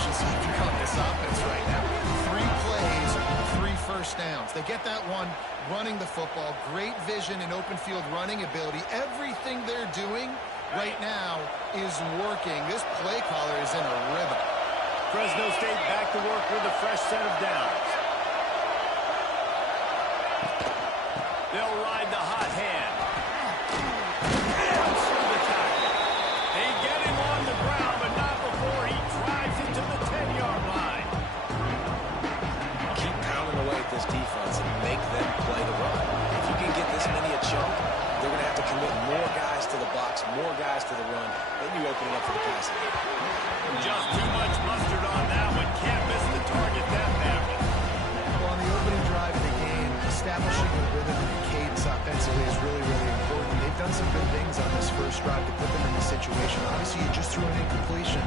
efficiency if you're on this offense right now. 3 plays, 3 first downs. They get that one running the football. Great vision and open field running ability. Everything they're doing right now is working. This play caller is in a rhythm. Fresno State back to work with a fresh set of downs. They'll ride the hot hand. They get him on the ground, but not before he drives into the 10-yard line. Keep pounding away at this defense and make them play the run. If you can get this many a chunk, they're going to have to commit more guys to the box, more guys to the run. Then you open it up for the passing game. Just too much mustard on that one. Can't miss the target that badly. Well, on the opening drive of the game, establishing a rhythm and a cadence offensively is really, really important. They've done some good things on this first drive to put them in this situation. Obviously, you just threw an incompletion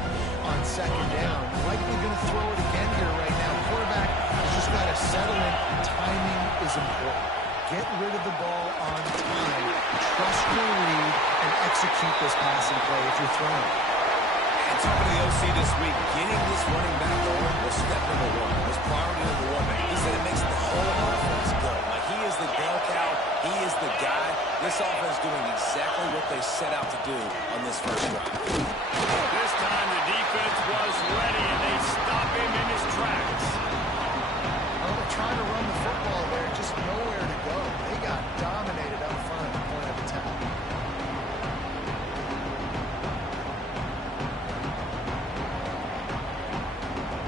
on second down. Likely going to throw it again here right now. Quarterback has just got to settle in. Timing is important. Get rid of the ball on time. Trust your read and execute this passing play if you're throwing. And talking to the OC this week, getting this running back going was step number 1. Was priority number 1. He said it makes the whole offense go. Like, he is the bell cow. He is the guy. This offense doing exactly what they set out to do on this first drive. This time the defense was ready, and they stop him in his tracks. Well, they're trying to run the football there, just nowhere to go. They got dominated up front at the point of attack.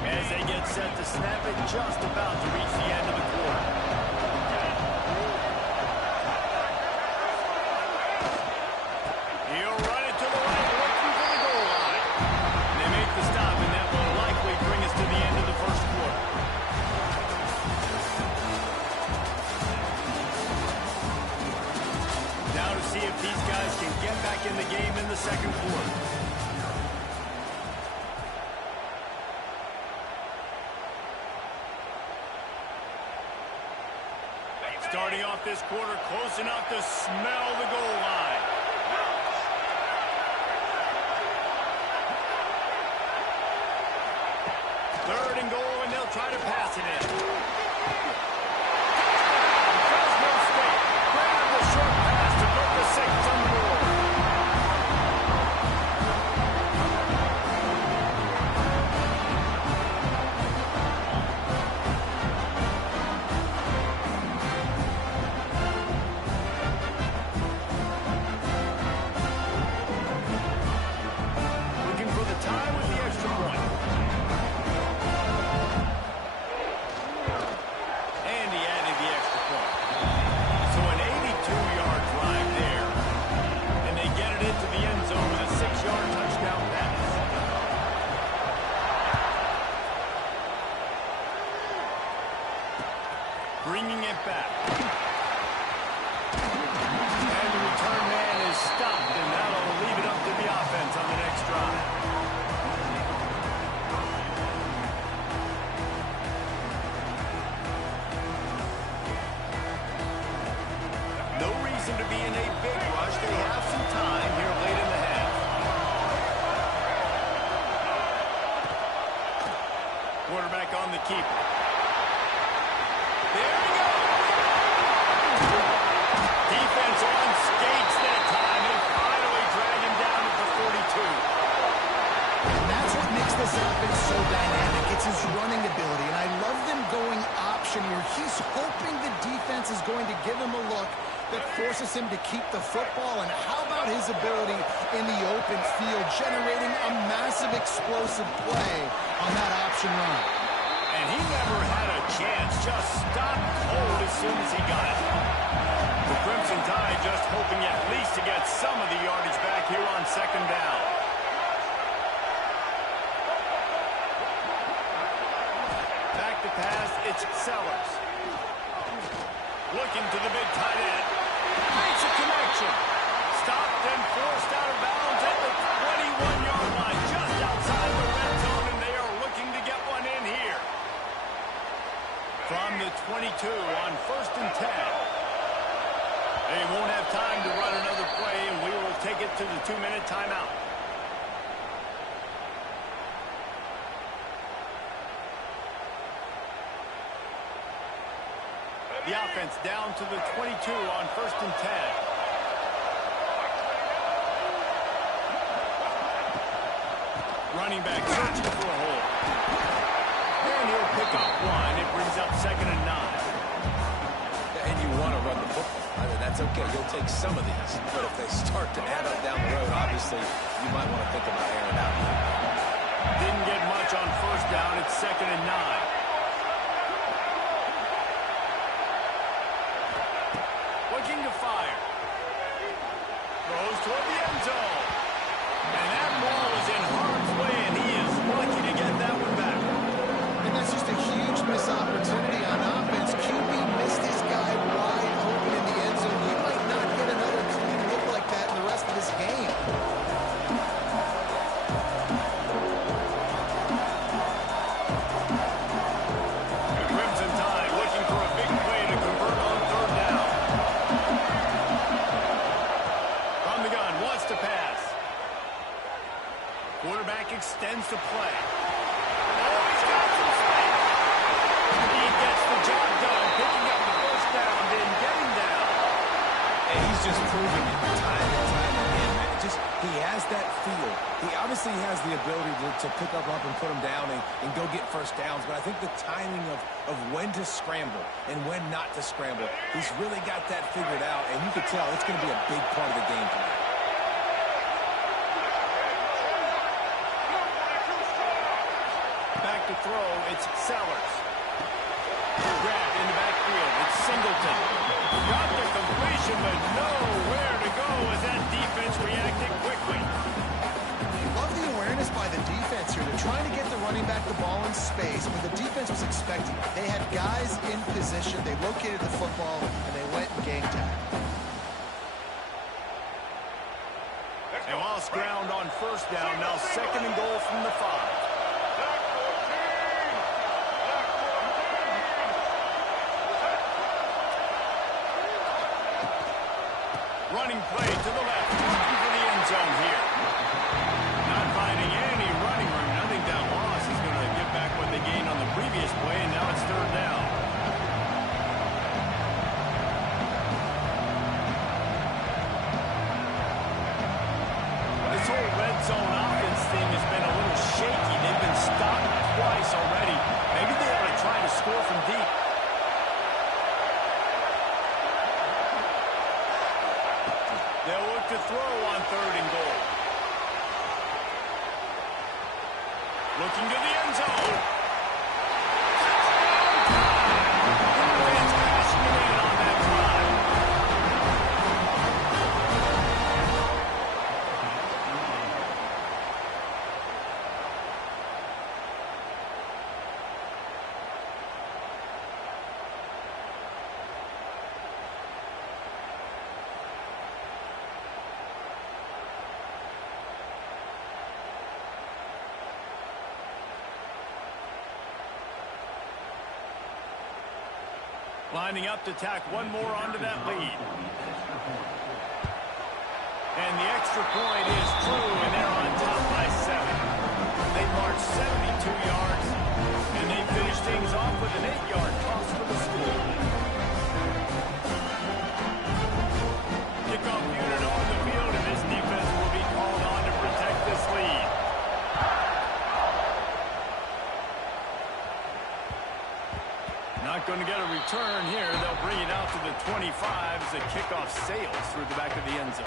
As they get set to snap it, just about to reach the end of the quarter. He'll run it to the right, looking for the goal line. And they make the stop, and that will likely bring us to the end of the first quarter. Now to see if these guys can get back in the game in the second quarter. Starting off this quarter, close enough to smell the goal line. Third and goal, and they'll try to pass it in. Fresno State grabbed the short pass to put the 6 on the board. Looking for the tie with the extra point. And he added the extra point. So an 82-yard drive there. And they get it into the end zone with a 6-yard touchdown pass. Bringing it back. And the return man is stopped, and that'll leave it up to the offense on the next drive. No reason to be in a big rush. They have some time here late in the half. Quarterback on the keeper. There he goes. Defense on skates that time. They finally drag him down at the 42. And that's what makes this offense so dynamic. It's his running ability, and I love them going option here. He's hoping the defense is going to give him a look that forces him to keep the football. And how about his ability in the open field, generating a massive explosive play on that option run? And he never had a chance. Just stopped cold as soon as he got it. The Crimson Tide just hoping at least to get some of the yardage back here on second down. Back to pass, it's Sellers. Looking to the big tight end. Makes a connection. Stopped and forced out of bounds at the 21-yard line, just outside the red zone, and they are looking to get one in here. From the 22 on 1st and 10. They won't have time to run another play, and we will take it to the 2-minute timeout. The offense down to the 22 on 1st and 10. Running back searching for a hole. And he'll pick up one. It brings up 2nd and 9. And you want to run the football. I mean, that's okay. You'll take some of these. But if they start to add up down the road, obviously, you might want to think about airing out. Didn't get much on 1st down. It's 2nd and 9. Looking to fire. Throws toward the end zone. And that ball was in harm's way, and he is lucky to get that one back. And that's just a huge missed opportunity on offense. QB missed his guy wide open in the end zone. He might not get another clean look like that in the rest of this game. Crimson Tide looking for a big play to convert on 3rd down. From the gun, wants to pass. Quarterback extends the play. Oh, he's got some space. He gets the job done, picking up the 1st down, then getting down. And he's just proving it time and time again, man. He has that feel. He obviously has the ability to pick up and put him down and go get 1st downs. But I think the timing of when to scramble and when not to scramble, he's really got that figured out. And you can tell it's going to be a big part of the game tonight. Back to throw, it's Sellers. Grab in the backfield, it's Singleton. Got the completion, but nowhere to go as that defense reacted quickly. Love the awareness by the defense here. They're trying to get the running back the ball in space, but the defense was expecting it. They had guys in position, they located the football, and they went and game tackle. And lost ground on 1st down, now 2nd and goal from the 5. Running play to the left, looking for the end zone here. Not finding any running room, nothing down loss. He's going to get back what they gained on the previous play, and now it's 3rd down. This whole red zone offense thing has been a little shaky. They've been stopped twice already. Maybe they ought to try to score from deep. They'll look to throw on 3rd and goal. Looking to the end zone. Offense crashing it in on that drive. Lining up to tack one more onto that lead. And the extra point is true, and they're on top by 7. They marched 72 yards, and they finished things off with an 8-yard toss for the school. Kickoff unit on the field, and this defense will be called on to protect this lead. Not going to get a return here. They'll bring it out to the 25 as the kickoff sails through the back of the end zone.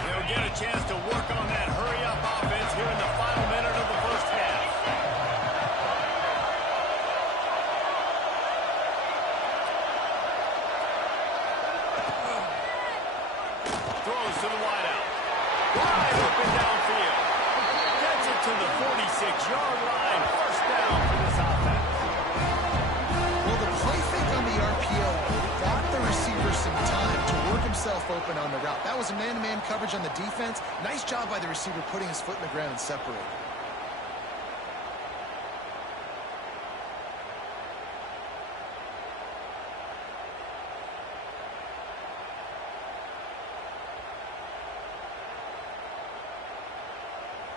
They'll get a chance to work on that hurry-up offense here in the final minute of the 1st half. Throws to the wideout. Wide open downfield. Gets it to the 46-yard line. 1st down for this offense. Well, the play fake on the RPO bought the receiver some time to work himself open on the route. That was a man-to-man coverage on the defense. Nice job by the receiver putting his foot in the ground and separating.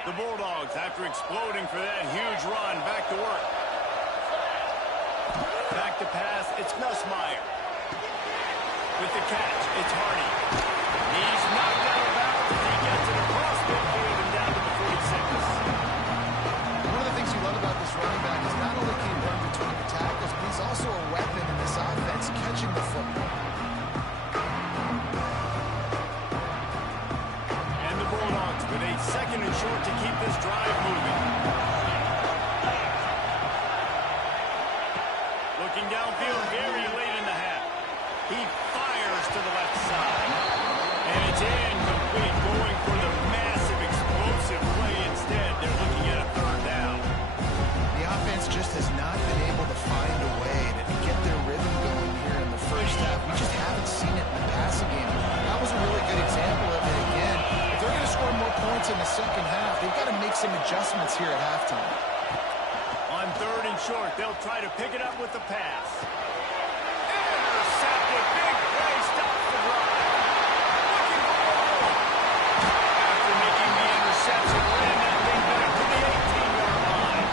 The The Bulldogs, after exploding for that huge run, back to work. Back to pass, it's Nussmeier. With the catch, it's Hardy. He's knocked out of bounds as he gets it across midfield and down to the 46. One of the things you love about this running back is not only can he run between the tackles, but he's also a weapon in this offense catching the football. And the Bulldogs with a second and short to keep this drive moving. Looking downfield very late in the half. He fires to the left side. And it's incomplete, going for the massive explosive play instead. They're looking at a third down. The offense just has not been able to find a way to get their rhythm going here in the first half. We just haven't seen it in the passing game. That was a really good example of it again. If they're going to score more points in the second half, they've got to make some adjustments here at halftime. On third and short, they'll try to pick it up with the pass. Intercepted, big play, stops the drive. Looking for goal. After making the interception, ran that thing back to the 18-yard line.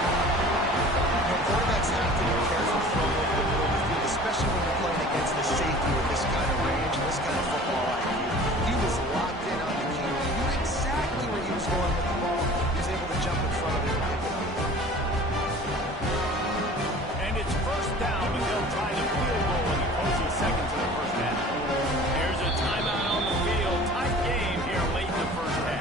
Quarterbacks have to be careful throwing over the middle of the field, especially when they're playing against the safety with this kind of range and this kind of football IQ. He was locked in on the QB. He knew exactly where he was going with the ball. He was able to jump in front of it and pick it up. And it's first down, and they'll try the field goal in the closing seconds of the first half. There's a timeout on the field. Tight game here late in the first half.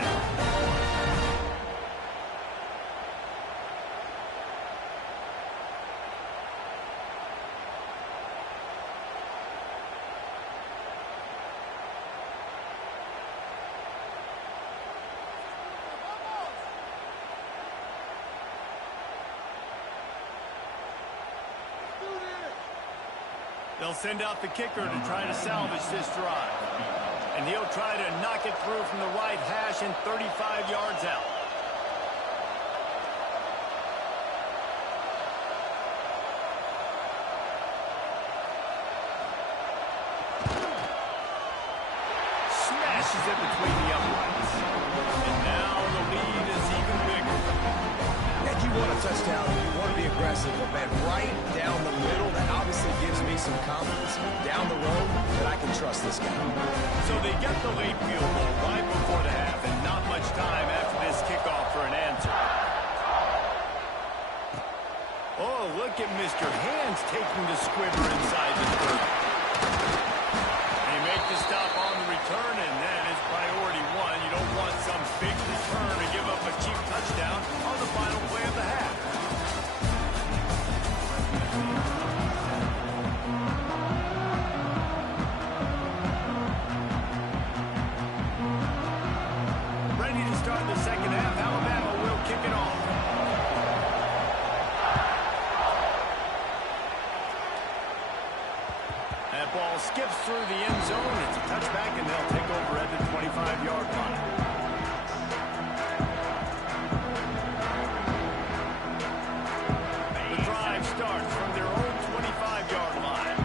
They'll send out the kicker to try to salvage this drive. And he'll try to knock it through from the right hash and 35 yards out. Smashes it between the uprights. And now the lead is even bigger. And you want a touchdown, you want to be aggressive, but man, right down the middle, that obviously gives me some confidence down the road that I can trust this guy. So they get the late field goal right before the half, and not much time after this kickoff for an answer. Oh, look at Mr. Hands taking the squibber inside the 30. They make the stop on the return, and that is priority one. You don't want some big return to give up a cheap touchdown on the final play of the half. Ready to start the second half. Alabama will kick it off. That ball skips through the end zone. It's a touchback, and they'll take over at the 25-yard line. The drive starts from their own 25-yard line.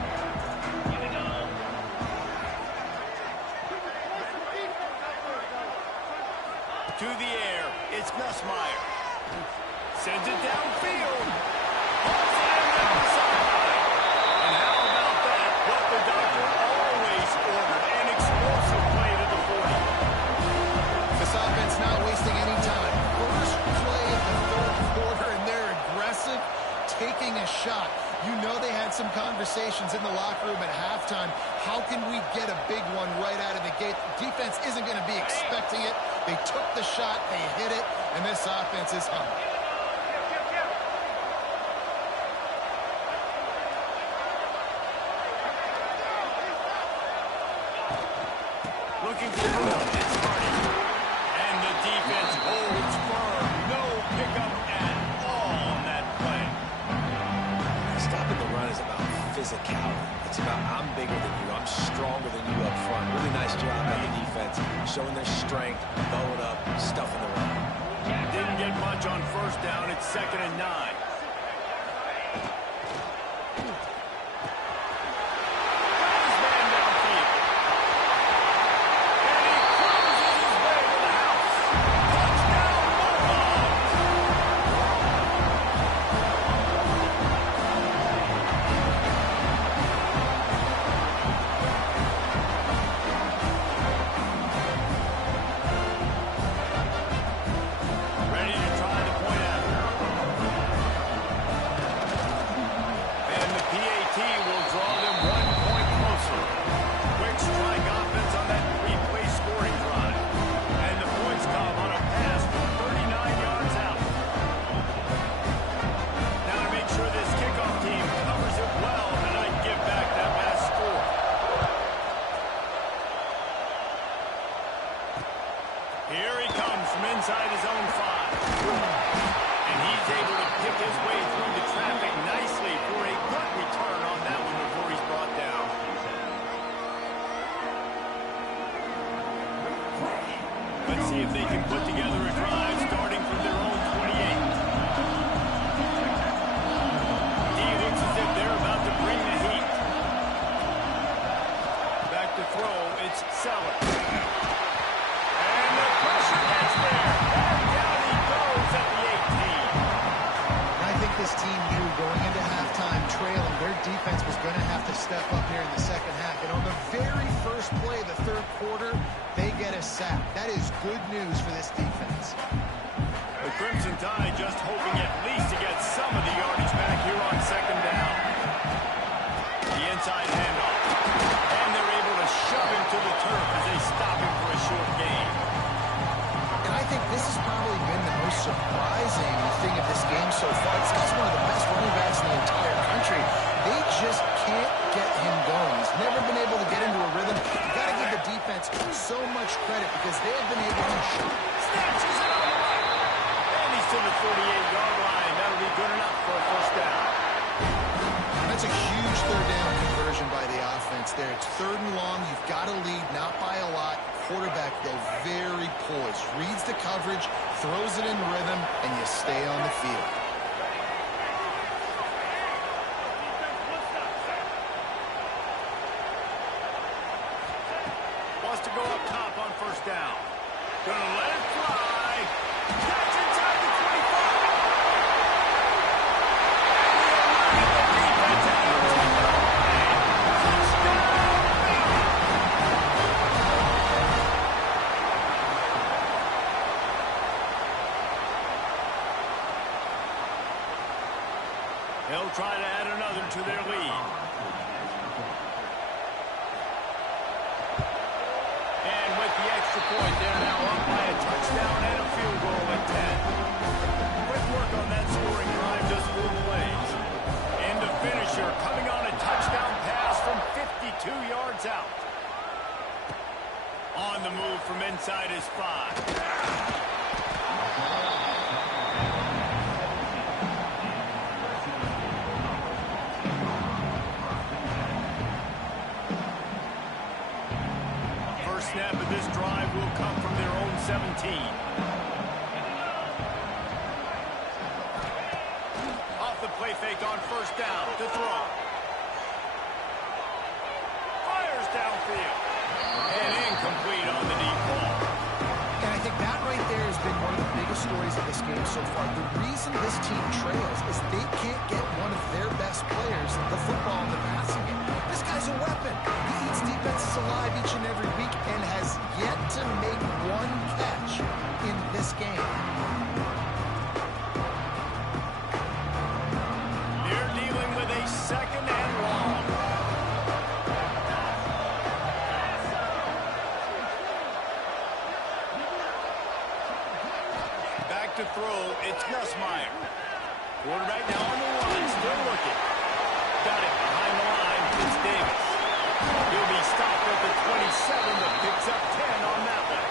To the air, it's Nussmeier. Sends it downfield. Hauls it in at the sideline. And how about that? What the doctor always ordered, an explosive play to the 40. This offense not wasting any time. First play of the third quarter, and they're aggressive, taking a shot. You know they had some conversations in the locker room at halftime. How can we get a big one right out of the gate? The defense isn't going to be expecting it. They took the shot, they hit it, and this offense is humming. Looking for room, it's Hardy. And the defense holds firm. No pickup at all on that play. Stopping the run is about physicality. It's about I'm bigger than you, I'm stronger than you up front. Really nice job by the defense, showing their strength, bowing up, stuffing the run. Didn't get much on first down. It's 2nd and 9. See if they can put together a drive starting from their own 28. D looks as if they're about to bring the heat. Back to throw, it's Sellers. And the pressure gets there. And down he goes at the 18. I think this team knew going into halftime trailing, their defense was going to have to step up here in the second half. And on the very first play of the third quarter, they get a sack. That is good news for this defense. The Crimson Tide just hoping at least to get some of the yardage back here on second down. The inside handoff. And they're able to shove him to the turf as they stop him for a short gain. And I think this has probably been the most surprising thing of this game so far. This guy's one of the best running backs in the entire country. They just can't get him going. He's never been able to get into a rhythm. You've got to give the defense so much credit because they have been able to snatches it on the right. And he's to the 48-yard line. That'll be good enough for a first down. That's a huge third down conversion by the offense there. It's third and long. You've got to lead, not by a lot. Quarterback, though, very poised. Reads the coverage, throws it in rhythm, and you stay on the field. Wants to go up top on first down. Gonna let it fly. That's inside the 25. They'll try to add another to their lead. And with the extra point, they're now up by a touchdown and a field goal at 10. Quick work on that scoring drive, just 4 plays. And the finisher coming on a touchdown pass from 52 yards out. On the move from inside his 5. Snap of this drive will come from their own 17. Off the play fake on first down to throw. Fires downfield. And incomplete on the deep ball. And I think that right there has been one of the biggest stories of this game so far. The reason this team trails is they can't get one of their best players the football in the passing game. This guy's a weapon. He eats defenses alive each and every week and has yet to make one catch in this game. They're dealing with a second and long. Back to throw, it's Nussmeier. Quarterback now on the run, still looking. Got it behind the line, it's Davis. He'll be stopped at the 27, but picks up 10 on that one.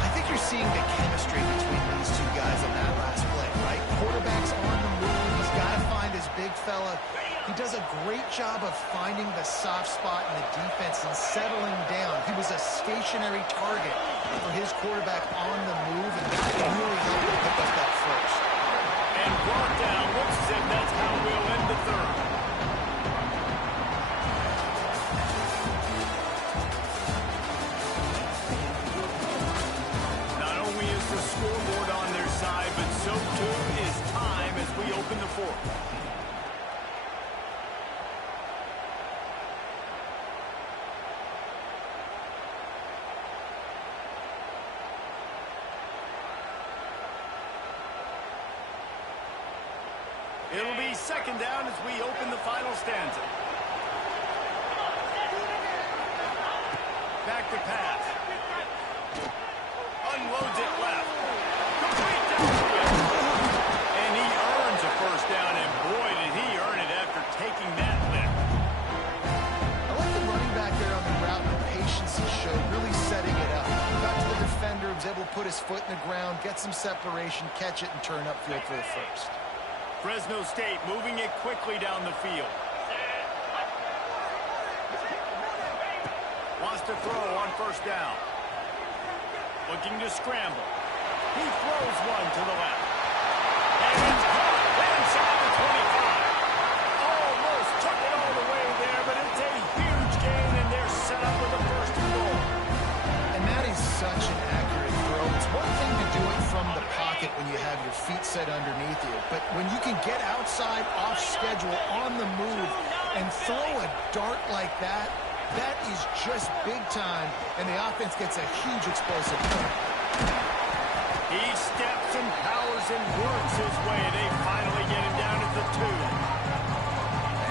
I think you're seeing the chemistry between these two guys on that last play, right? Quarterback's on the move. He's got to find his big fella. He does a great job of finding the soft spot in the defense and settling down. He was a stationary target for his quarterback on the move, and that really helped him pick up that first. And brought down. Looks as if that's how we'll end the third. Not only is the scoreboard on their side, but so too is time as we open the fourth. It'll be second down as we open the final stanza. Back to pass. Unloads it left. Complete downfield. And he earns a first down, and boy, did he earn it after taking that lift. I like the running back there on the route and the patience he showed, really setting it up. Got to the defender, was able to put his foot in the ground, get some separation, catch it, and turn upfield for the first. Fresno State moving it quickly down the field. Wants to throw on first down. looking to scramble. He throws one to the left. And it's caught inside the 25. Almost took it all the way there, but it's a huge gain, and they're set up with a first and goal. And that is such an accurate throw. It's one thing to do it from the pocket when you have your feet set underneath you, but when you can get outside, off schedule, on the move, and throw a dart like that, that is just big time, and the offense gets a huge explosive point. He steps and powers and works his way. They finally get him down at the 2.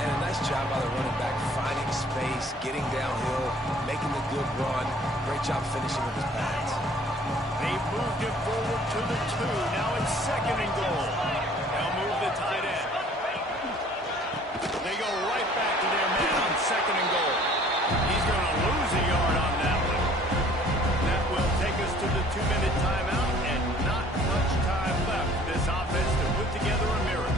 And a nice job by the running back, finding space, getting downhill, making the good run. Great job finishing with his pads. They moved him forward to the 2. Now it's second and goal. They'll move the tight end. They go right back to their man on second and goal. He's going to lose a yard on that one. That will take us to the 2-minute timeout, and not much time left for this offense to put together a miracle.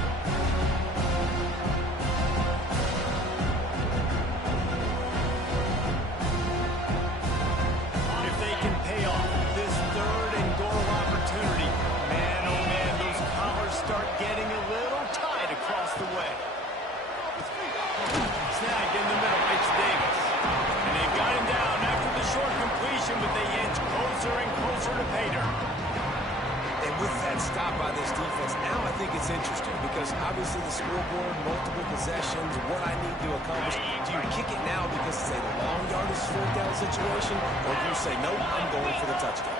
If they can pay off this third and goal opportunity, man, oh man, those collars start getting a little tight across the way. Snagged in the middle, it's Davis. And they've got him down after the short completion, but they inch closer and closer to pay dirt. And with that stop by this defense, now I think it's interesting because obviously the scoreboard, multiple possessions, what I need to accomplish. Do you kick it now because it's a long yardage fourth down situation, or do you say, nope, I'm going for the touchdown?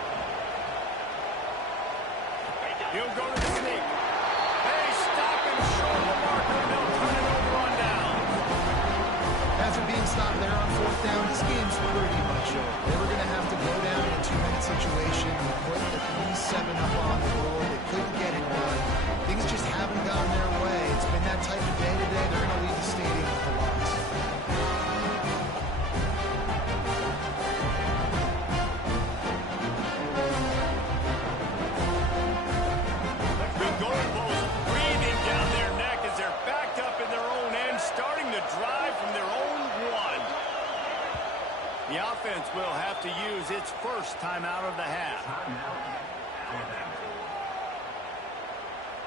He'll go to the sneak. They stop him short of the marker, and they'll turn it over on down. After being stopped there on fourth down, this game's pretty much over. They were going to have to go down in a 2-minute situation, put at least 7 up on the board. They couldn't get it done. Things just haven't gone their way. It's been that type of day today. They're going to leave the stadium with a loss. The goalpost breathing down their neck as they're backed up in their own end, starting to drive from their own 1. The offense will have to use its first timeout of the half.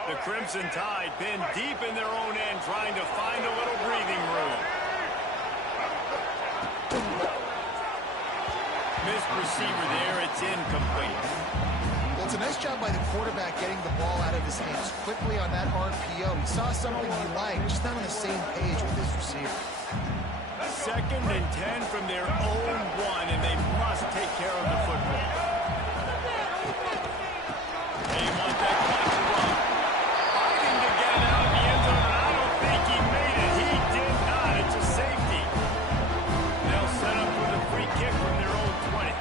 The Crimson Tide pinned deep in their own end, trying to find a little breathing room. Missed receiver there, it's incomplete. Well, it's a nice job by the quarterback getting the ball out of his hands quickly on that RPO. He saw something he liked, just not on the same page with his receiver. Second and 10 from their own 1, and they must take care of the football. They want that clock to run. Fighting to get it out of the end zone, and I don't think he made it. He did not. It's a safety. They'll set up with a free kick from their own 20.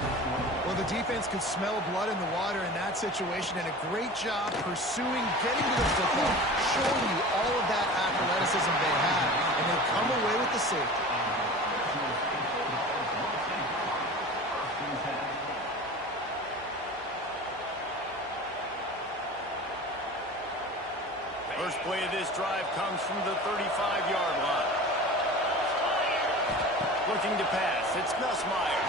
Well, the defense could smell blood in the water in that situation, and a great job pursuing, getting to the football, showing you all of that athleticism they have, and they come away with the safety. First play of this drive comes from the 35-yard line. Looking to pass, it's Nussmeier.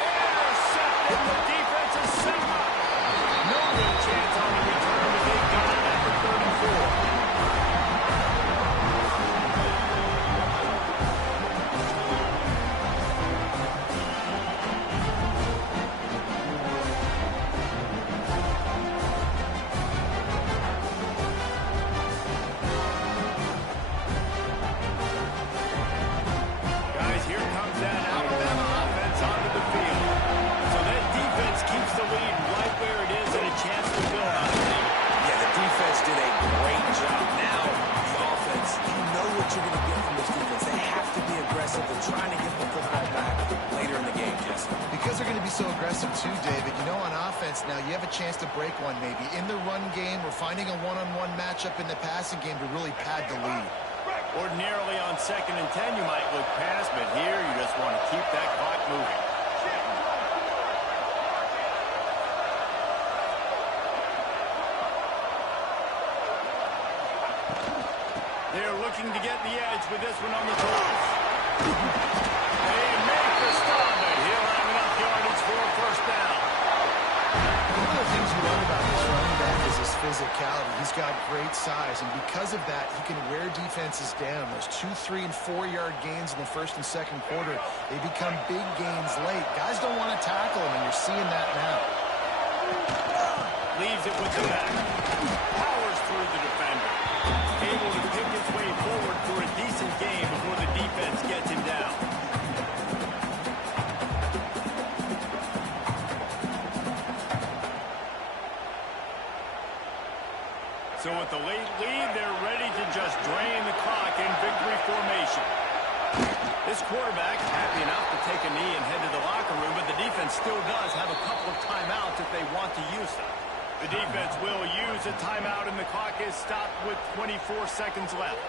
Intercepted, the defense is set up. No real chance on the return, but they've got it at the 34. So aggressive too, David. You know, on offense now, you have a chance to break one maybe in the run game or finding a one-on-one matchup in the passing game to really pad the lead. Ordinarily on second and 10, you might look past, but here you just want to keep that clock moving. They're looking to get the edge with this one on the toss. They make the stop, but he'll have enough yardage for a first down. physicality. He's got great size, and because of that, he can wear defenses down. Those 2, 3, and 4-yard gains in the first and second quarter, they become big gains late. Guys don't want to tackle him, and you're seeing that now. Leaves it with the back. Powers through the defender. Able to pick his way forward for a decent game before the defense gets him down. So with the late lead, they're ready to just drain the clock in victory formation. This quarterback happy enough to take a knee and head to the locker room, but the defense still does have a couple of timeouts if they want to use them. The defense will use a timeout, and the clock is stopped with 24 seconds left.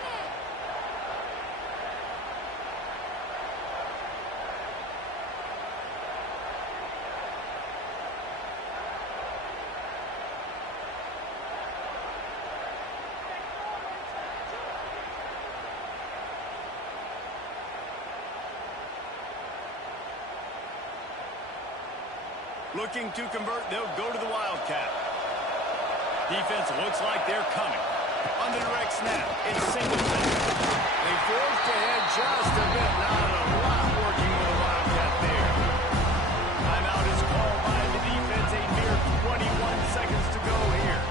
Looking to convert, they'll go to the Wildcat. Defense looks like they're coming. On the direct snap, it's Singleton. They forced ahead just a bit. Not a lot working with the Wildcat there. Timeout is called by the defense. A mere 21 seconds to go here.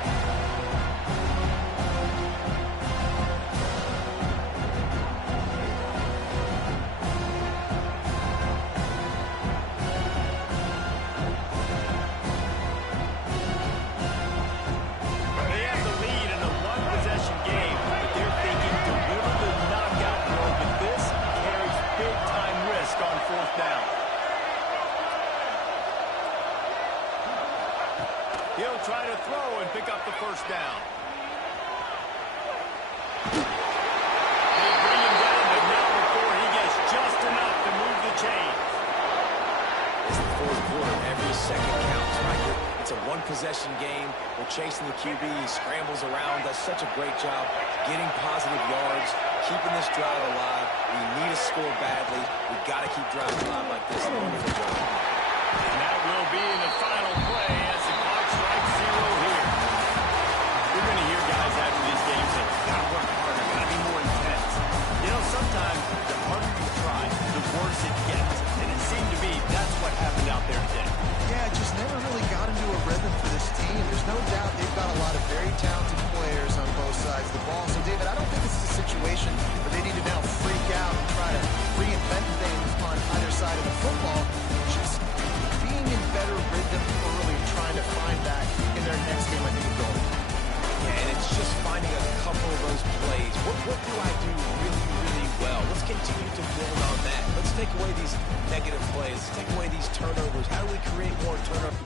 He'll try to throw and pick up the first down. They bring him down, but not before he gets just enough to move the chains. It's the fourth quarter. Every second counts, right? It's a one-possession game. We're chasing the QB. He scrambles around, does such a great job getting positive yards, keeping this drive alive. We need a score badly. We've got to keep driving alive like this. Wonderful job. And that will be in the final play as the clock strikes 0 here. You're going to hear guys after these games say, got to work harder, got to be more intense. You know, sometimes the harder you try, the worse it gets. And it seemed to be that's what happened out there today. Yeah, it just never really got into a rhythm for this team. There's no doubt they've got a lot of very talented players on both sides of the ball. So, David, I don't think this is a situation where they need to now freak out and try to reinvent things on either side of the football. Just being in better rhythm early and trying to find that in their next game, I think, is golden. Yeah, and it's just finding a couple of those plays. What do I do really, really well? Let's continue to build on that. Let's take away these negative plays. Let's take away these turnovers. How do we create more turnovers?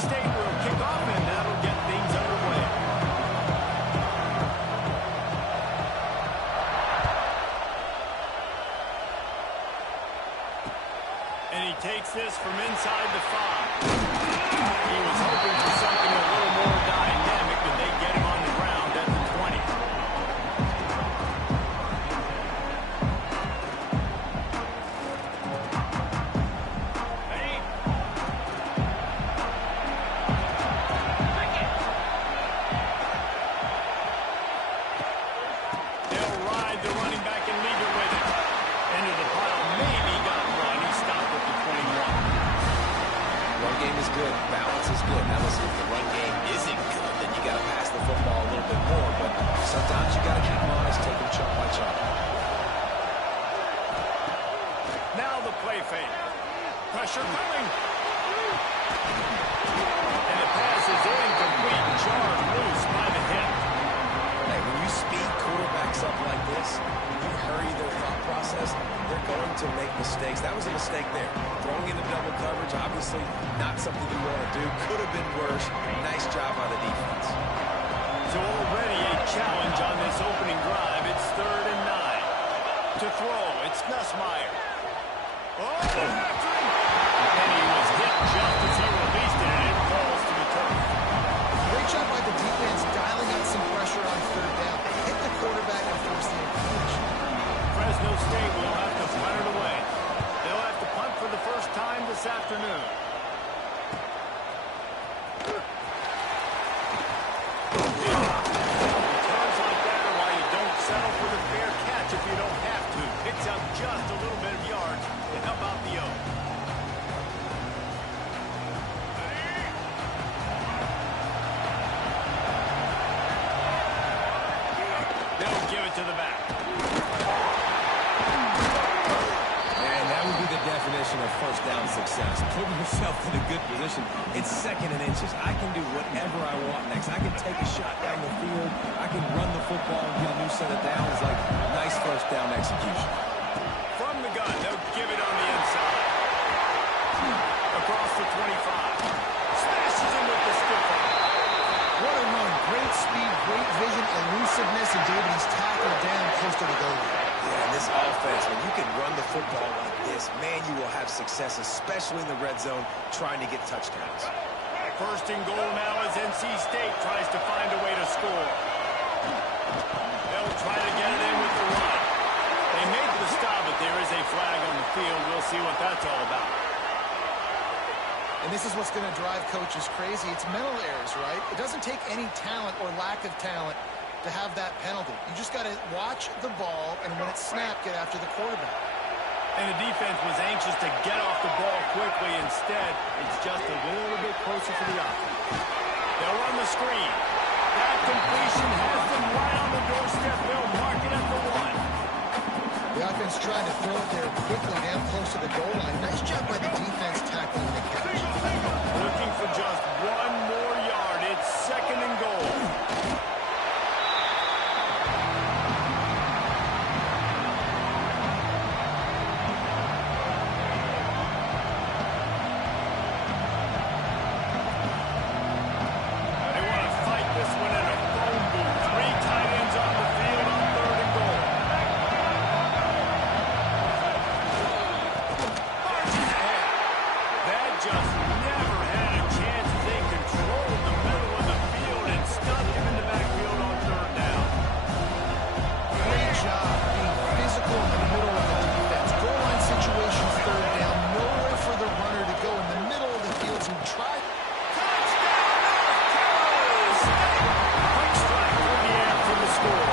State will kick off, and that'll get things underway. And he takes this from inside the 5. He was hoping for something a little more dynamic, but they get him on the ground at the 20. They'll ride the running back and leave it with him. Into the pile, maybe got one. He stopped at the 21. Run game is good. Balance is good. Now listen, if the run game isn't good, then you got to pass the football a little bit more. But sometimes you got to keep them honest, take them chunk by chunk. Now the play fake. Pressure coming. And the pass is incomplete. Jarred loose by the hip. Hey, when you speed quarterbacks up like this, when you hurry their thought process, they're going to make mistakes. That was a mistake there. Throwing into double coverage, obviously not something you want to do. Could have been worse. Nice job by the defense. So already a challenge on this opening drive. It's 3rd and 9. To throw, it's Nussmeier. Oh, after him. And he was hit just as he released it, and it falls to the turf. Great job by the defense dialing out some pressure on 3rd down. They hit the quarterback and forced the incompletion. Fresno State will have to punt it away. They'll have to punt for the first time this afternoon. Returns like that are why you don't settle for the fair catch if you don't have to. Picks up just a little bit of yards to help out the O. They'll give it to the back. And that would be the definition of first down success. Putting yourself in a good position. It's 2nd and inches. I can do whatever I want next. I can take a shot down the field. I can run the football and get a new set of downs. Like, nice first down execution. From the gun, they'll give it on the inside. Across the 25. Smashes him with the stiff arm. What a run. Great speed, great vision, elusiveness, and David, he's tackled down close to the goal line. Yeah, and this offense, when you can run the football like this, man, you will have success, especially in the red zone, trying to get touchdowns. 1st and goal now as NC State tries to find a way to score. They'll try to get it in with the run. They made the stop, but there is a flag on the field. We'll see what that's all about. And this is what's going to drive coaches crazy. It's mental errors, right? It doesn't take any talent or lack of talent to have that penalty. You just got to watch the ball, and when it's snapped, get after the quarterback. And the defense was anxious to get off the ball quickly. Instead, it's just a little bit closer for the offense. They'll run the screen. That completion has them right on the doorstep. They'll mark it at the 1. The offense trying to throw it there quickly down close to the goal line. Nice job by the defense tackling the catch. Looking for just 1 more yard. It's 2nd and goal. They want to fight this one in a phone booth. 3 tight ends on the field on 3rd and goal. Marches ahead. That just never had a chance as they controlled the middle of the field and stuffed him in the backfield on 3rd down. Great job being physical in the middle of the defense. Goal line situations, 3rd down. Nowhere for the runner to go in the middle of the field to try. Touchdown, North Carolina State! Quick strike through the air for the score.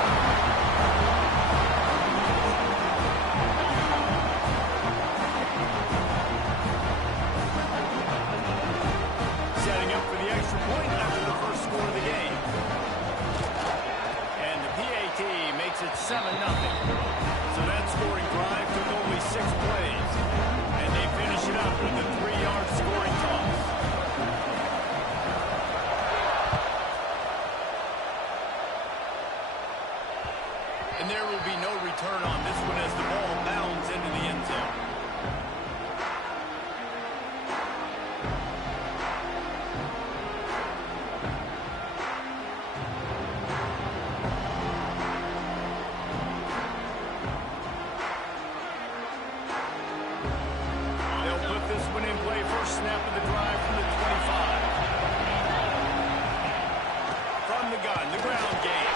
Setting up for the extra point after the first score of the game. And the PAT makes it 7-0. So that scoring drive took only 6 plays. And they finish it up with a 3-yard scoring toss. And there will be no return on this one as the ball bounds into the end zone. run, the ground game.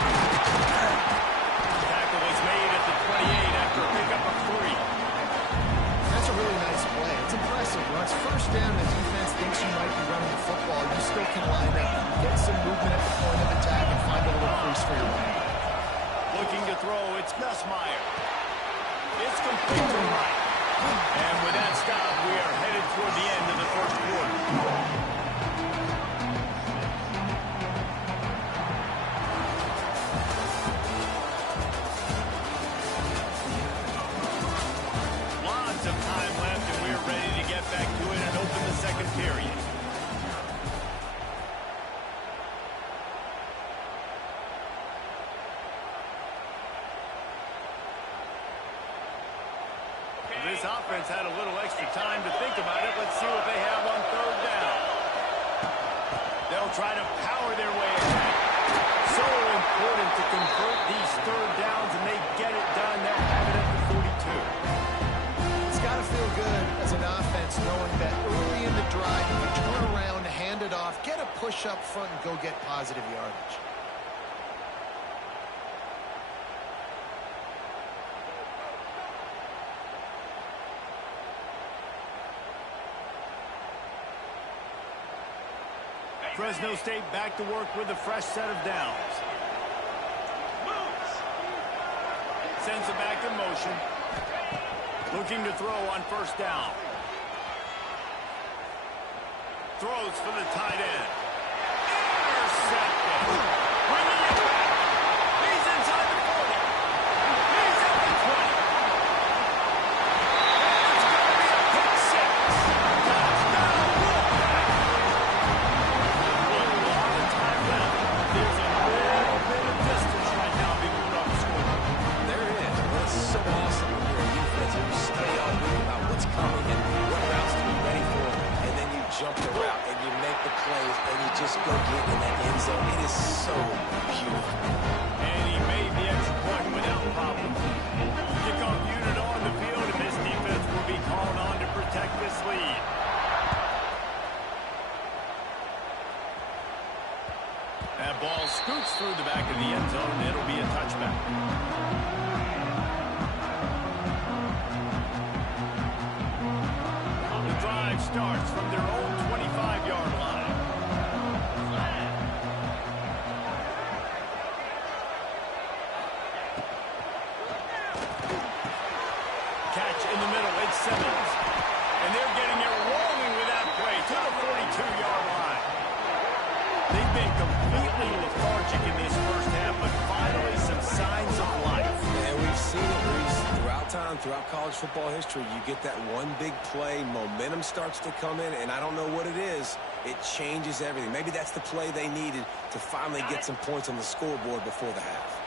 Tackle was made at the 28 after a pickup of 3. That's a really nice play. It's impressive. Once first down, the defense thinks you might be running the football. You still can line up, get some movement at the point of attack, and find a little crease for your running back. Looking to throw, it's Nussmeier. It's complete to the right. And with that stop, we are headed toward the end of the first quarter. Lots of time left, and we're ready to get back to it and open the second period. This offense had a little extra time to think about it. Let's see what they have on third down. They'll try to power their way ahead. So important to convert these third downs, and they get it done. They'll have it at the 42. It's got to feel good as an offense knowing that early in the drive, you can turn around, hand it off, get a push up front, and go get positive yardage. Fresno State back to work with a fresh set of downs. Sends it back in motion. Looking to throw on first down. Throws for the tight end. Intercepted. Bringing it back. He's inside the 40. He's at the 20. It's going to be a pick six. Touchdown, Wolfpack. With a lot of time left, there's a little bit of distance right now being put on the scoreboard. There is, but it's so awesome when you're a defense and you stay all week about what's coming and what routes to be ready for, and then you jump the route and you make the plays and you just go get in that end zone. It is so beautiful. And he made the extra point without problem. Kickoff unit on the field, and this defense will be called on to protect this lead. That ball scoots through the back of the end zone. It'll be a touchback. The drive starts from their own 25-yard line. Catch in the middle, it's Simmons. And they're getting it rolling with that play to the 42-yard line. They've been completely lethargic in this first half, but finally some signs of life. And we've seen it, Reese, throughout time, throughout college football history. You get that one big play, momentum starts to come in, and I don't know what it is. It changes everything. Maybe that's the play they needed to finally get some points on the scoreboard before the half.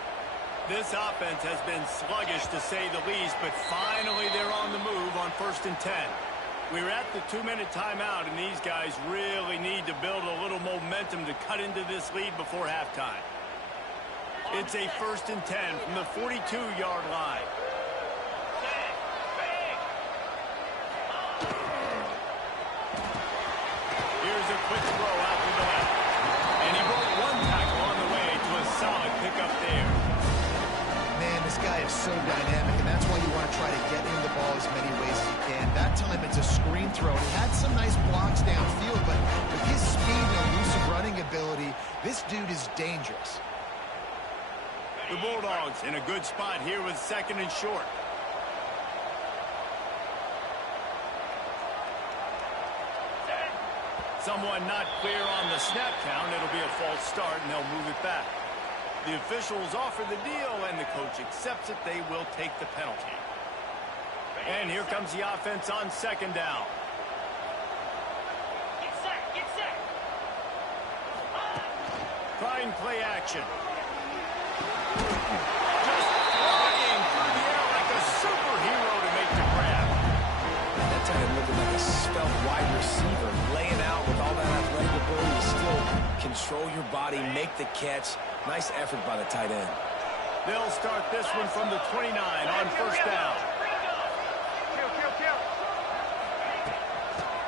This offense has been sluggish, to say the least, but finally they're on the move on 1st and 10. We're at the 2-minute timeout, and these guys really need to build a little momentum to cut into this lead before halftime. It's a 1st and 10 from the 42-yard line. Here's a quick throw out to the left. And he broke one tackle on the way to a solid pickup there. Man, this guy is so dynamic, and that's why you want to try to get in the ball as many ways as you can. That time it's a screen throw. He had some nice blocks downfield, but with his speed and elusive running ability, this dude is dangerous. The Bulldogs in a good spot here with 2nd and short. Someone not clear on the snap count. It'll be a false start, and they'll move it back. The officials offer the deal, and the coach accepts it. They will take the penalty. And here comes the offense on 2nd down. Get set, get set. Trying play action. Just flying through the air like a superhero to make the grab. That time looking like a stealth wide receiver, laying out with all that athletic ability to still control your body, make the catch. Nice effort by the tight end. They'll start this one from the 29 on 1st down.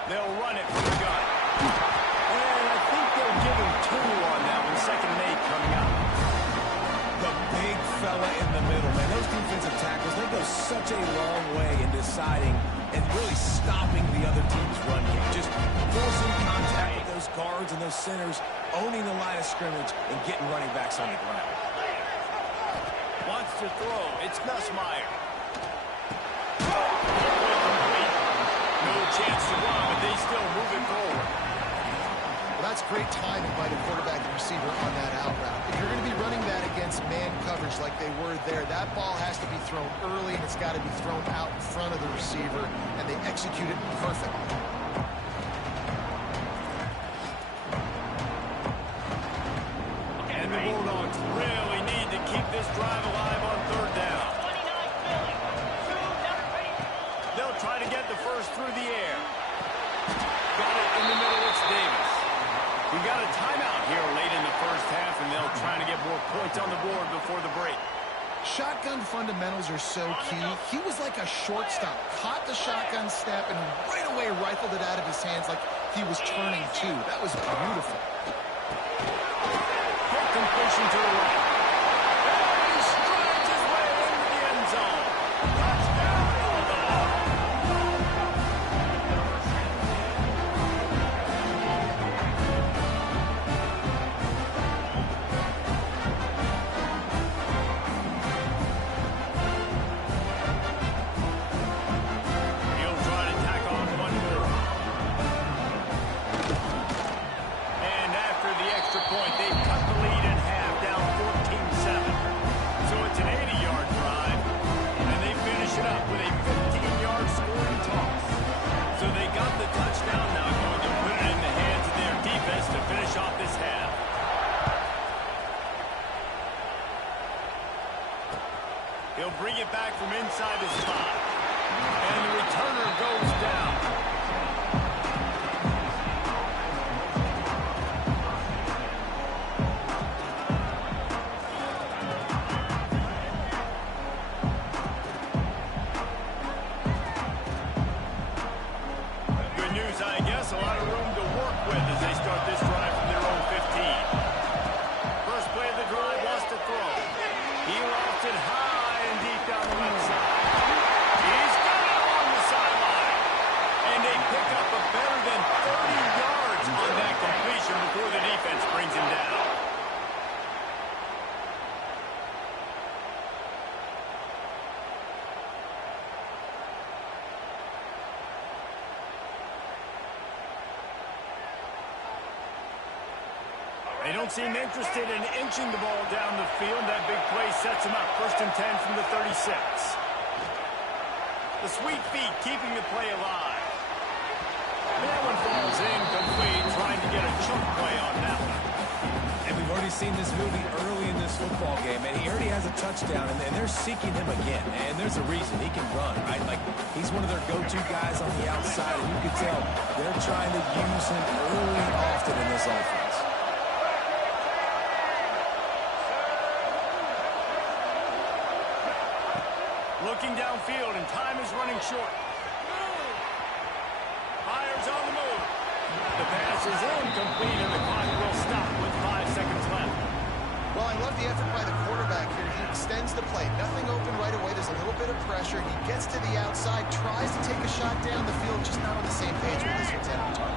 They'll run it from the gun. And I think they'll give him 2 on that one. 2nd and 8 coming out. such a long way in deciding and really stopping the other team's run game. Just forcing contact with those guards and those centers, owning the line of scrimmage, and getting running backs on the ground. Wants to throw. It's Nussmeier. No chance to run, but they still move it forward. Well, that's great timing by the quarterback and receiver on that out route. If you're going to be running that against man coverage like they were there, that ball has to be thrown early, and it's got to be thrown out in front of the receiver, and they execute it perfectly. And the Bulldogs really need to keep this drive alive on third down. They'll try to get the first through the air. Got it in the middle. It's Davis. We got a timeout here late in the first half, and they'll try to get more points on the board before the break. Shotgun fundamentals are so key. He was like a shortstop. Caught the shotgun snap and right away rifled it out of his hands like he was turning two. That was beautiful. Quick completion to the right. And he strides his way into the end zone. Touchdown, Bulldogs! He'll try to tack on one more. And after the extra point, they've cut the lead in half, down 14-7. So it's an 80-yard drive, and they finish it up with a 15-yard scoring toss. So they got the touchdown, now going to put it in the hands of their defense to finish off this half. He'll bring it back from inside the spot. And the returner goes down. Good news, I guess. A lot of room to work with as they start this drive from their own 15. First play of the drive wants to throw. He lofts it high and deep down the left side. He's got it on the sideline. And they pick up a better than 30 yards on that completion before the defense brings him down. They don't seem interested in inching the ball down the field. That big play sets them up. 1st and 10 from the 36. The sweet feet keeping the play alive. That one falls incomplete, trying to get a chunk play on that one. And we've already seen this movie early in this football game, and he already has a touchdown, and they're seeking him again. And there's a reason. He can run, right? Like, he's one of their go-to guys on the outside, and you can tell they're trying to use him early and often in this offense. Looking downfield, and time is running short. Fires on the move. The pass is incomplete, and the clock will stop with 5 seconds left. Well, I love the effort by the quarterback here. He extends the play. Nothing open right away. There's a little bit of pressure. He gets to the outside, tries to take a shot down the field, just not on the same page with his intended target.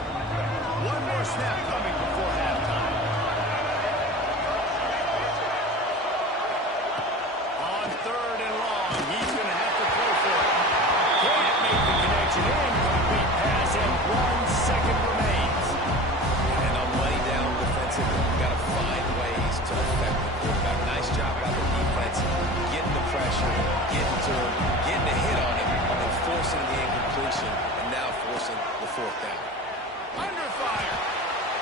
One more snap coming before halftime. On 3rd and long, he's going to have to throw for it. Can't make the connection. Incomplete pass, and 1 second remains. And on money down defensively, you've got to find ways to affect the quarterback. Nice job by the defense, getting the pressure, getting to him, getting a hit on him, and forcing the incompletion, and now forcing the 4th down. Under fire.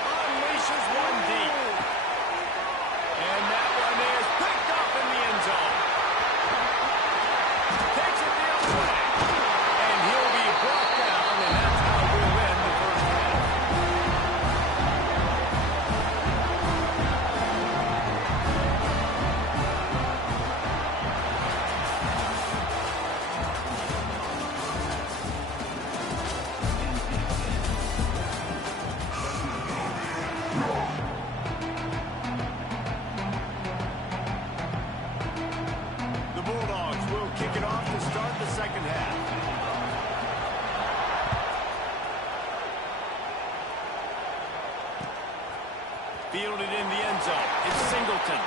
Unleashes one deep. And that one is picked up in the end zone. Takes it the other way. And he'll be brought down, and that's how we'll end the first half. The Bulldogs will kick it off to start the second second half. Fielded in the end zone. It's Singleton.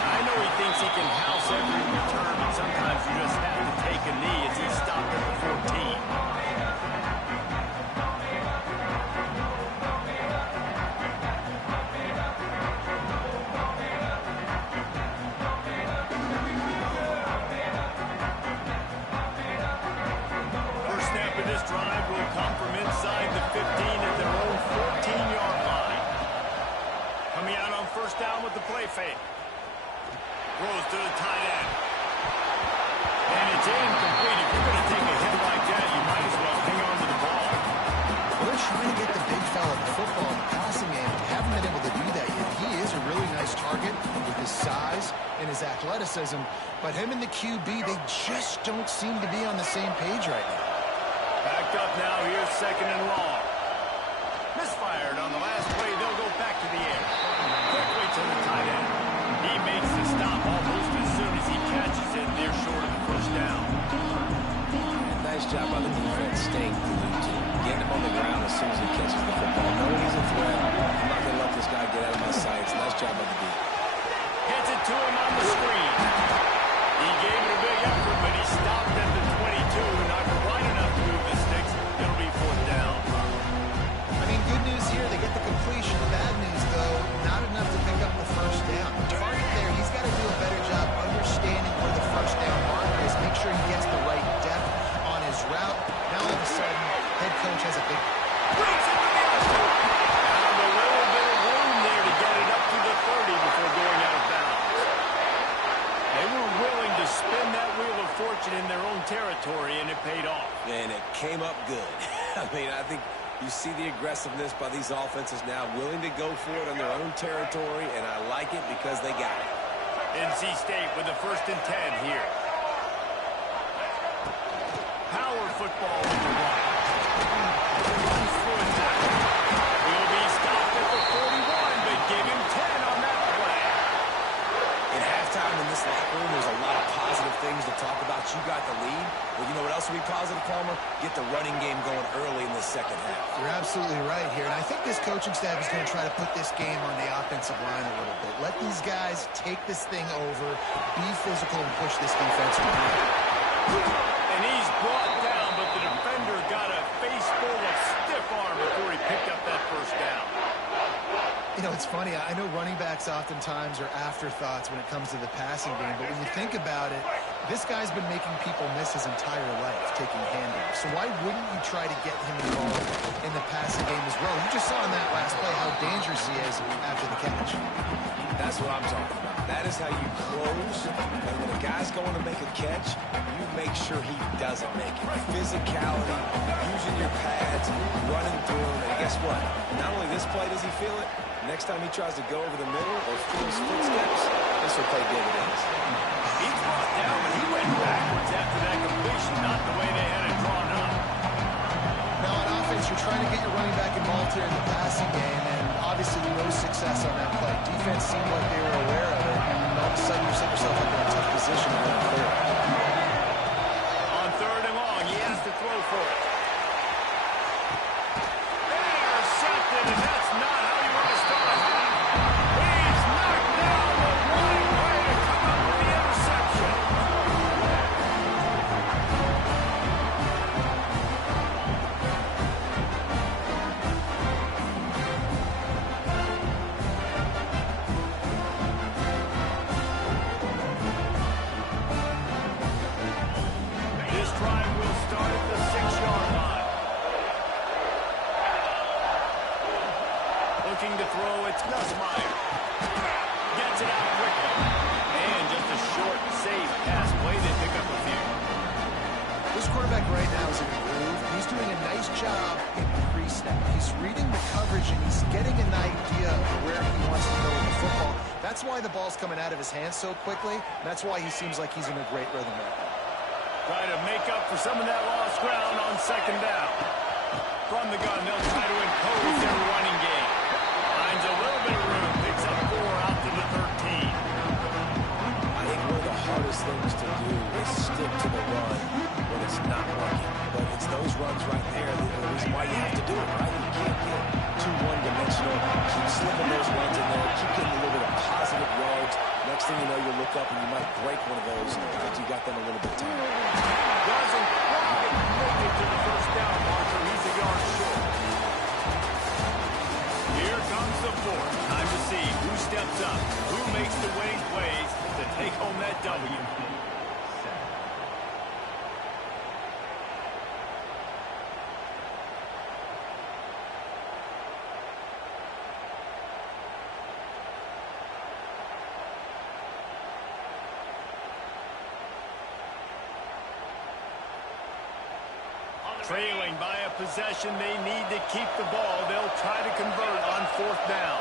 I know he thinks he can house every return, but sometimes you just have to take a knee as he stopped at the 14. Drive will come from inside the 15 at their own 14-yard line. Coming out on first down with the play fake. Throws to the tight end. And it's incomplete. If you're going to take a hit like that, you might as well hang on to the ball. Well, they're trying to get the big fella the football in the passing game. They haven't been able to do that yet. He is a really nice target with his size and his athleticism. But him and the QB, they just don't seem to be on the same page right now. Backed up now, here's second and long. Misfired on the last play, they'll go back to the air. Quickly to the tight end. He makes the stop almost as soon as he catches it. They're short of the first down. And nice job by the defense staying glued to him. Getting him on the ground as soon as he catches the football. Knowing he's a threat, I'm not going to let this guy get out of my sights. Nice job by the D. Gets it to him on the screen. He gave it a big effort, but he stopped at the 22. Not quite enough to move the sticks. It'll be fourth down. I mean, good news here, they get the completion. Bad news, though, not enough to pick up the first down. The target there, he's got to do a better job understanding where the first down marker is. Make sure he gets the right depth on his route. Now, all of a sudden, head coach has a big... Brings it to the outside. Found a little bit of room there to get it up to the 30 before going out of bounds. They were willing to spin that wheel of fortune in their own territory, and it paid off. And it came up good. I mean, I think you see the aggressiveness by these offenses now, willing to go for it on their own territory, and I like it because they got it. NC State with the 1st and 10 here. Power football with the run. Runs through a tackle. Will be stopped at the 41, but give him 10 on that play. At halftime in this locker room, there's a lot of positive things to talk about. You got the lead. Well, you know what else will be positive, Palmer? Get the running game going early in the second half. You're absolutely right here, and I think this coaching staff is going to try to put this game on the offensive line a little bit. Let these guys take this thing over, be physical, and push this defense around. And he's brought down, but the defender got a face full of stiff arm before he picked up that first down. You know, it's funny. I know running backs oftentimes are afterthoughts when it comes to the passing game, but when you think about it, this guy's been making people miss his entire life, taking handoffs. So why wouldn't you try to get him involved in the passing game as well? You just saw in that last play how dangerous he is after the catch. That's what I'm talking about. That is how you close. And when a guy's going to make a catch, you make sure he doesn't make it. Physicality, using your pads, running through him. And guess what? Not only this play does he feel it, next time he tries to go over the middle or feel his footsteps, this will pay dividends. He's brought down, but he went backwards after that completion, not the way they had it drawn up. Now, on offense, you're trying to get your running back involved here in the passing game, and obviously no success on that play. Defense seemed like they were aware of it, and all of a sudden you set yourself up in a tough position on that third. On 3rd and long, he has to throw for it. Intercepted, and that's not how you want to start a half. He's knocked down the right way to come up with the interception. This drive will start at the 6-yard line. Looking to throw, it's Nussmeier. Gets it out quickly. And just a short, safe pass play. They pick up a few. This quarterback right now is in a groove. He's doing a nice job in pre-snap. He's reading the coverage, and he's getting an idea of where he wants to go with the football. That's why the ball's coming out of his hands so quickly. That's why he seems like he's in a great rhythm right now. Try to make up for some of that lost ground on 2nd down. From the gun, they'll try to impose their running game. Finds a little bit of room, picks up 4 out to the 13. I think one of the hardest things to do is stick to the run break one of those if you got them a little bit of time. Doesn't quite make it to the first down marker. He's a yard short. Here comes the fourth. Time to see who steps up, who makes the winning plays to take home that W. Trailing by a possession, they need to keep the ball. They'll try to convert on fourth down.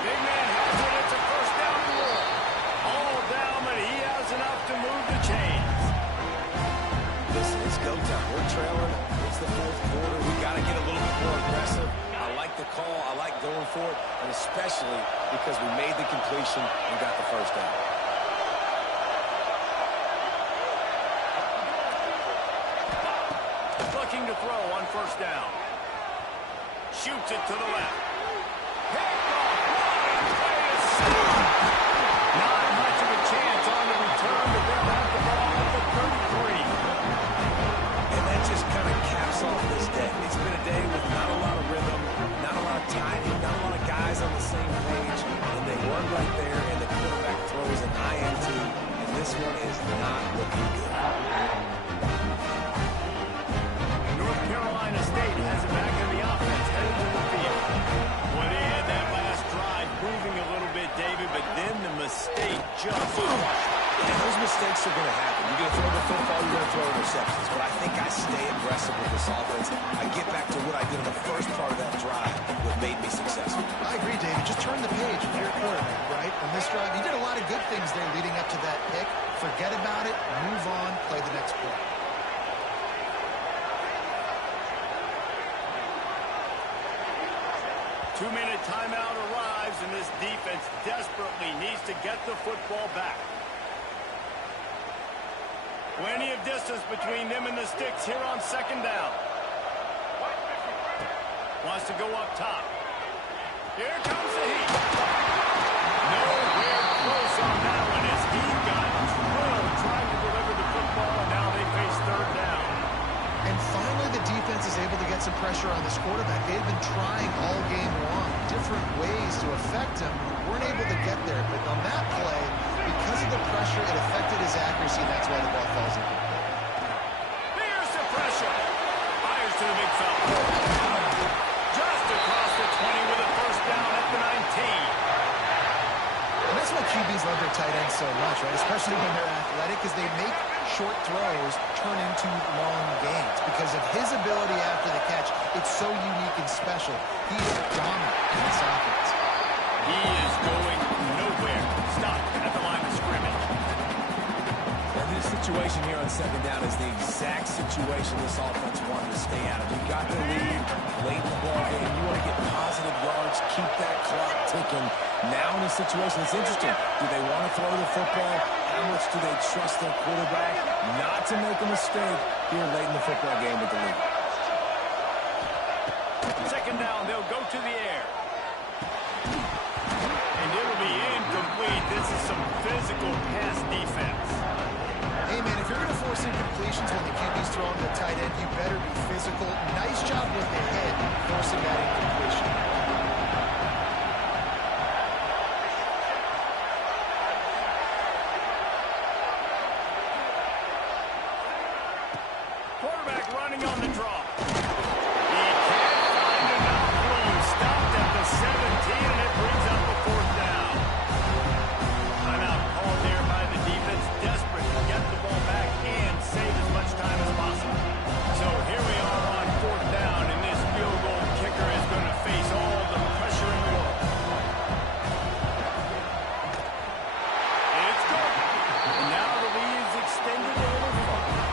Big man has it. It's a first down rule. All down, but he has enough to move the chains. Listen, it's go time. We're trailing. It's the fourth quarter. We got to get a little bit more aggressive. I like the call. I like going for it, and especially because we made the completion and got the first down. Looking to throw on first down. Shoots it to the left. Picked off. Play is safe. Not much of a chance on the return, but they'll have the ball at the 33. And that just kind of caps off this day. It's been a day with not a lot of rhythm, not a lot of timing, not a lot of guys on the same page, and they weren't right there, and the quarterback throws an INT, and this one is not looking good. North Carolina State has it back in the offense, headed to the field. Well, they had that last drive moving a little bit, David, but then the mistake just crushed. Yeah, those mistakes are going to happen. You're going to throw the football, you're going to throw interceptions. But I think I stay aggressive with this offense. I get back to what I did in the first part of that drive, what made me successful. I agree, David. Just turn the page if you're a quarterback, right? On this drive, you did a lot of good things there leading up to that pick. Forget about it, move on, play the next play. Two-minute timeout arrives, and this defense desperately needs to get the football back. Plenty of distance between them and the sticks here on second down. Wants to go up top. Here comes the heat. Nowhere close on that one as he got drilled trying to deliver the football, and now they face third down. And finally, the defense is able to get some pressure on this quarterback. They've been trying all game long, different ways to affect him. Weren't able to get there, but on that play, because of the pressure, it affected his accuracy, and that's why the ball falls in. Here's the pressure. Fires to the big fella. Just across the 20 with a first down at the 19. And that's why QBs love their tight ends so much, right? Especially when they're athletic, because they make short throws turn into long gains. Because of his ability after the catch, it's so unique and special. He is dominant in this offense. He is going nowhere. Stopped at the line of scrimmage. And this situation here on second down is the exact situation this offense wanted to stay out of. You got the lead late in the ball game. You want to get positive yards, keep that clock ticking. Now in this situation, it's interesting. Do they want to throw the football? How much do they trust their quarterback not to make a mistake here late in the football game with the lead? Second down, they'll go to the air. And it'll be incomplete. This is some physical pass defense. Hey, man, if you're going to force incompletions when the QB's throwing to the tight end, you better be physical. Nice job with the head forcing that incompletion. Quarterback running on the draw. He can't find enough room. Stopped at the 17, and it brings up a fourth down. Timeout called there by the defense, desperate to get the ball back and save as much time as possible. So here we are on fourth down, and this field goal kicker is going to face all the pressure in the world. It's good. And now the lead is extended a little further.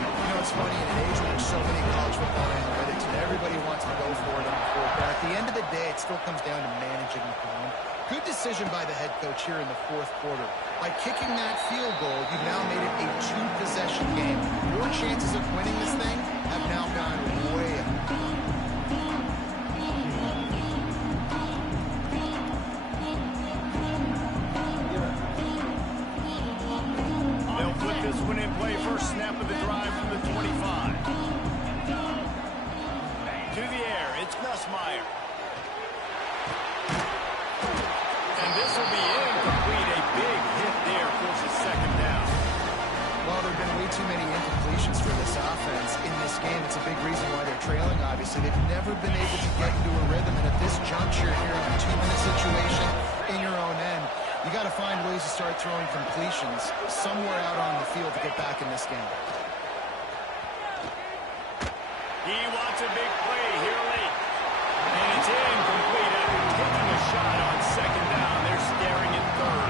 You know, it's funny, in an age where there's so many college football analytics and everybody wants to go for it on the fourth down, at the end of the day, it still comes down to managing the time. Good decision by the head coach here in the fourth quarter. By kicking that field goal, you've now made it a two-possession game. Your chances of winning this thing have now gone way up. too many incompletions for this offense in this game. It's a big reason why they're trailing, obviously. They've never been able to get into a rhythm, and at this juncture here in a 2-minute situation in your own end, you got to find ways to start throwing completions somewhere out on the field to get back in this game. He wants a big play here late. And it's incomplete after taking a shot on second down. They're staring at third.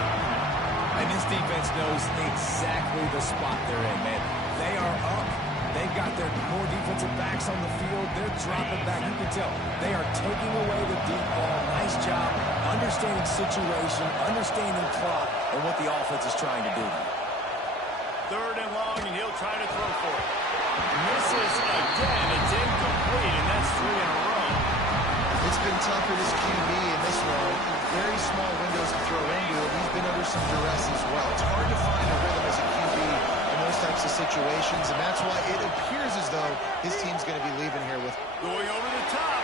And this defense knows exactly the spot they're in, man. They are up. They've got their core defensive backs on the field. They're dropping back. You can tell they are taking away the deep ball. Nice job understanding situation, understanding clock, and what the offense is trying to do. Third and long, and he'll try to throw for it. Misses again. It's incomplete, and that's 3 in a row. It's been tough for this QB in this role. Very small windows to throw into it. He's been under some duress as well. It's hard to find a rhythm as a QB in those types of situations, and that's why it appears as though his team's going to be leaving here with. Going over the top.